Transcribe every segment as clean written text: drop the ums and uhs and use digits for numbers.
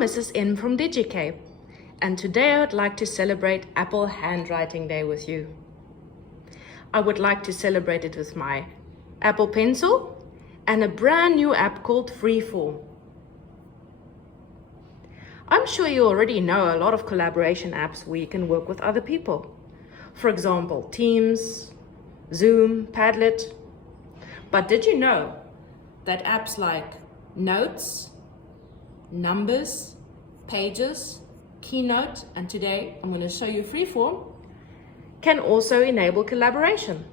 Mrs. N from Digicape, and today I would like to celebrate Apple Handwriting Day with you. I would like to celebrate it with my Apple Pencil and a brand new app called Freeform. I'm sure you already know a lot of collaboration apps where you can work with other people. For example, Teams, Zoom, Padlet. But did you know that apps like Notes, Numbers, Pages, Keynote, and today I'm going to show you Freeform, can also enable collaboration?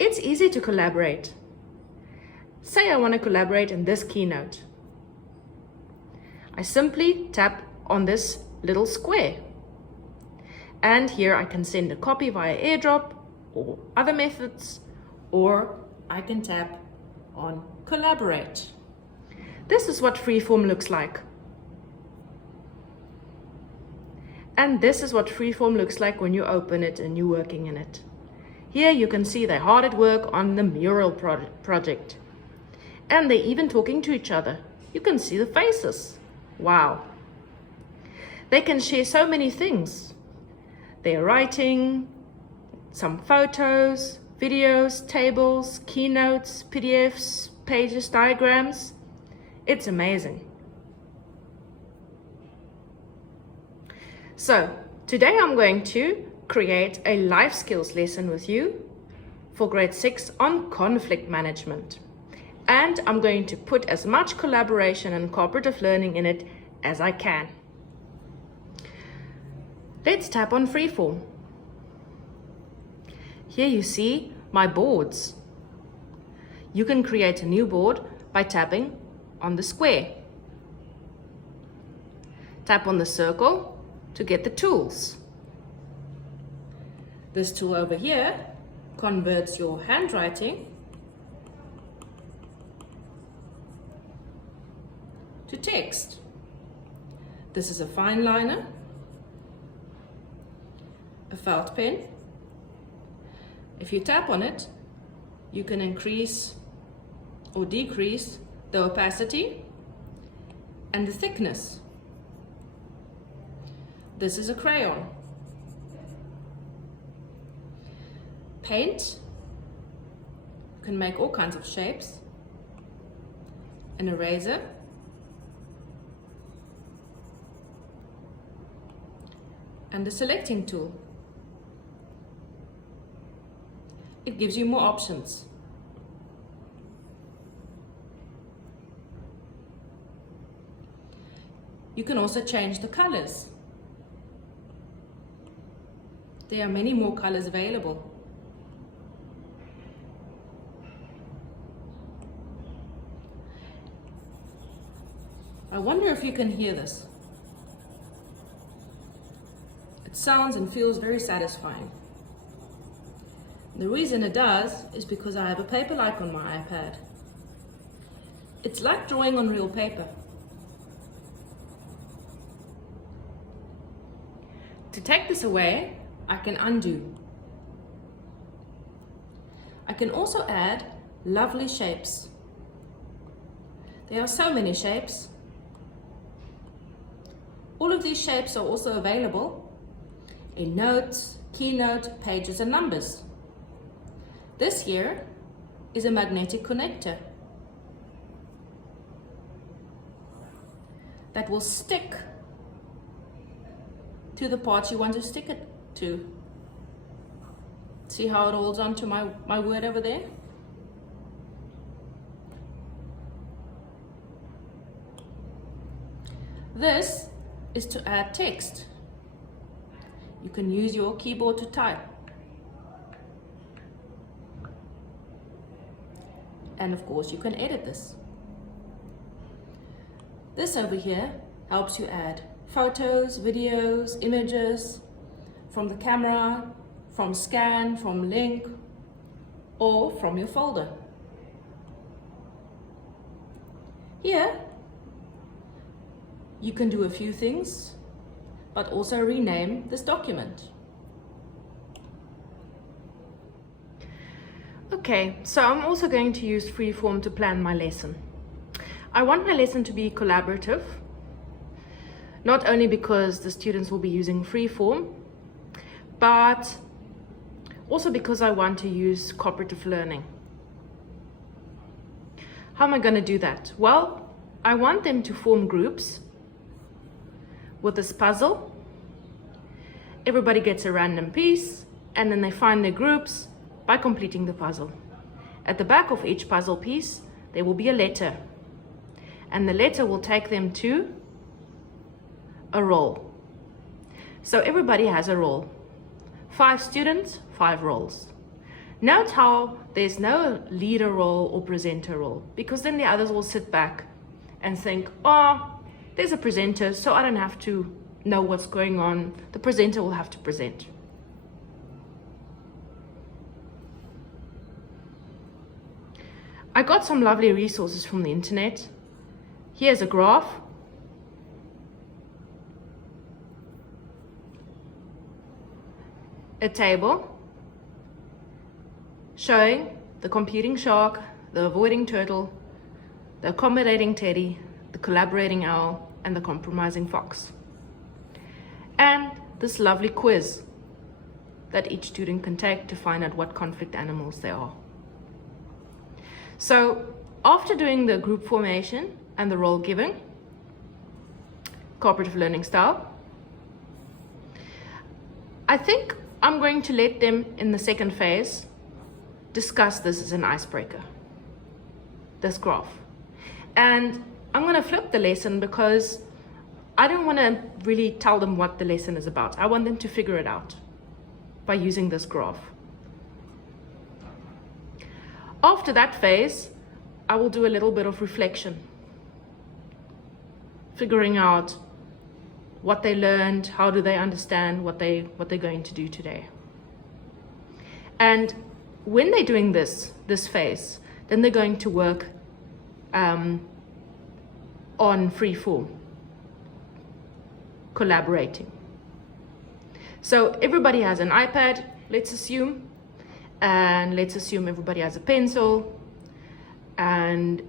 It's easy to collaborate. Say I want to collaborate in this keynote. I simply tap on this little square. And here I can send a copy via airdrop or other methods, or I can tap on collaborate. This is what Freeform looks like. And this is what Freeform looks like when you open it and you're working in it. Here you can see they're hard at work on the mural project. And they're even talking to each other. You can see the faces. Wow. They can share so many things. They're writing, some photos, videos, tables, keynotes, PDFs, pages, diagrams. It's amazing. So today I'm going to create a life skills lesson with you for grade 6 on conflict management. And I'm going to put as much collaboration and cooperative learning in it as I can. Let's tap on Freeform. Here you see my boards. You can create a new board by tapping on the square. Tap on the circle to get the tools. This tool over here converts your handwriting to text. This is a fine liner, a felt pen. If you tap on it, you can increase or decrease the opacity and the thickness. This is a crayon. Paint. You can make all kinds of shapes. An eraser. And the selecting tool. It gives you more options. You can also change the colors. There are many more colors available. I wonder if you can hear this. It sounds and feels very satisfying. The reason it does is because I have a paper-like on my iPad. It's like drawing on real paper. To take this away, I can undo. I can also add lovely shapes. There are so many shapes. All of these shapes are also available in Notes, Keynote, Pages, and Numbers. This here is a magnetic connector that will stick to the part you want to stick it to. See how it holds on to my word over there? This is to add text. You can use your keyboard to type. And of course you can edit this. This over here helps you add photos, videos, images from the camera, from scan, from link, or from your folder. Here you can do a few things, but also rename this document. Okay, so I'm also going to use Freeform to plan my lesson. I want my lesson to be collaborative, not only because the students will be using Freeform, but also because I want to use cooperative learning. How am I going to do that? Well, I want them to form groups with this puzzle. Everybody gets a random piece, and then they find their groups by completing the puzzle. At the back of each puzzle piece, there will be a letter, and the letter will take them to a role. So everybody has a role. 5 students, 5 roles. Note how there's no leader role or presenter role, because then the others will sit back and think, oh, there's a presenter, so I don't have to know what's going on. The presenter will have to present. I got some lovely resources from the internet. Here's a graph. A table showing the computing shark, the avoiding turtle, the accommodating teddy, the collaborating owl, and the compromising fox. And this lovely quiz that each student can take to find out what conflict animals they are. So after doing the group formation and the role giving, cooperative learning style, I think I'm going to let them in the second phase discuss this as an icebreaker, this graph. And I'm going to flip the lesson because I don't want to really tell them what the lesson is about. I want them to figure it out by using this graph. After that phase, I will do a little bit of reflection, figuring out what they learned, how do they understand what they're going to do today. And when they're doing this phase, then they're going to work on Freeform, collaborating. So everybody has an iPad, let's assume, and let's assume everybody has a pencil, and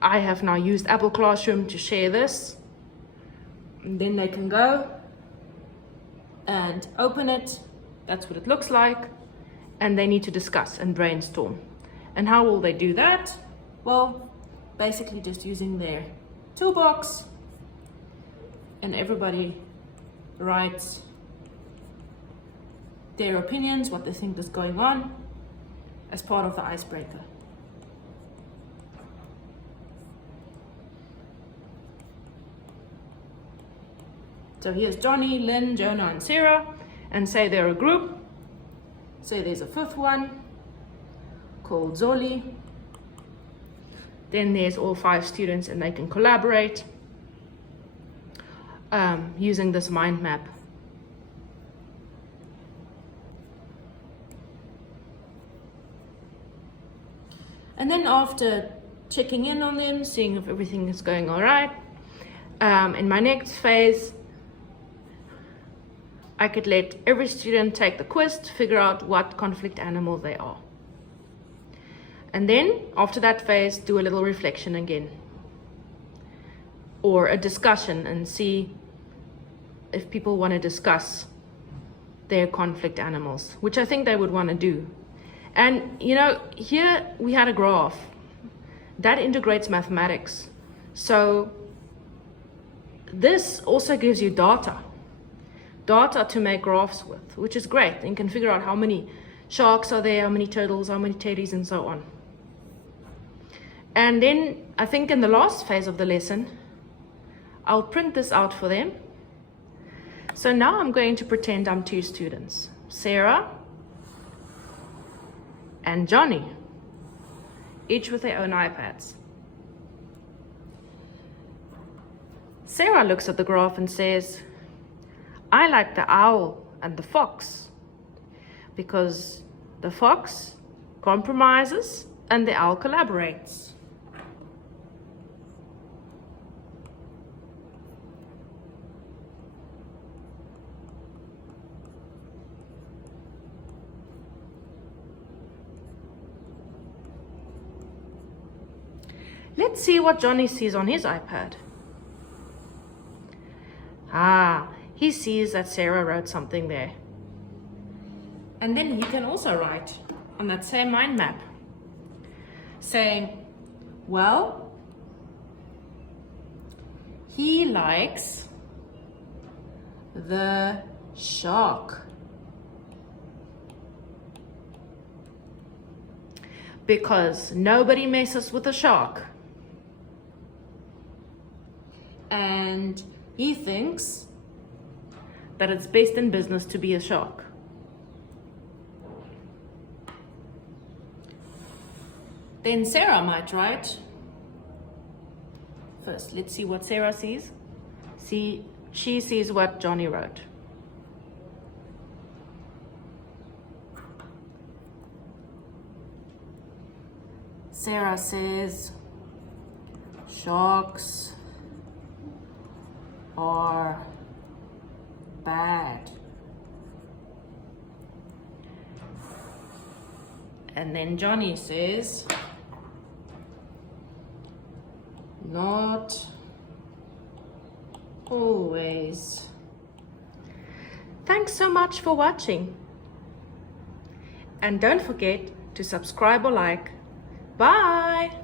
I have now used Apple Classroom to share this. And then they can go and open it. That's what it looks like. And they need to discuss and brainstorm. And how will they do that? Well, basically just using their toolbox, and everybody writes their opinions, what they think is going on, as part of the icebreaker. So here's Johnny, Lynn, Jonah, and Sarah, and say they're a group. Say there's a 5th one called Zoli. Then there's all 5 students, and they can collaborate using this mind map. And then after checking in on them, seeing if everything is going all right, in my next phase, I could let every student take the quiz to figure out what conflict animal they are. And then, after that phase, do a little reflection again. Or a discussion, and see if people want to discuss their conflict animals, which I think they would want to do. And, you know, here we had a graph that integrates mathematics. So this also gives you data to make graphs with, which is great. And you can figure out how many sharks are there, how many turtles, how many teddies, and so on. And then I think in the last phase of the lesson, I'll print this out for them. So now I'm going to pretend I'm 2 students, Sarah and Johnny, each with their own iPads. Sarah looks at the graph and says, I like the owl and the fox because the fox compromises and the owl collaborates. Let's see what Johnny sees on his iPad. Ah, he sees that Sarah wrote something there. And then he can also write on that same mind map, saying, well, he likes the shark. Because nobody messes with a shark. And he thinks that it's best in business to be a shark. Then Sarah might write. First, let's see what Sarah sees. She sees what Johnny wrote. Sarah says, sharks are bad. And then Johnny says, not always. Thanks so much for watching. And don't forget to subscribe or like. Bye!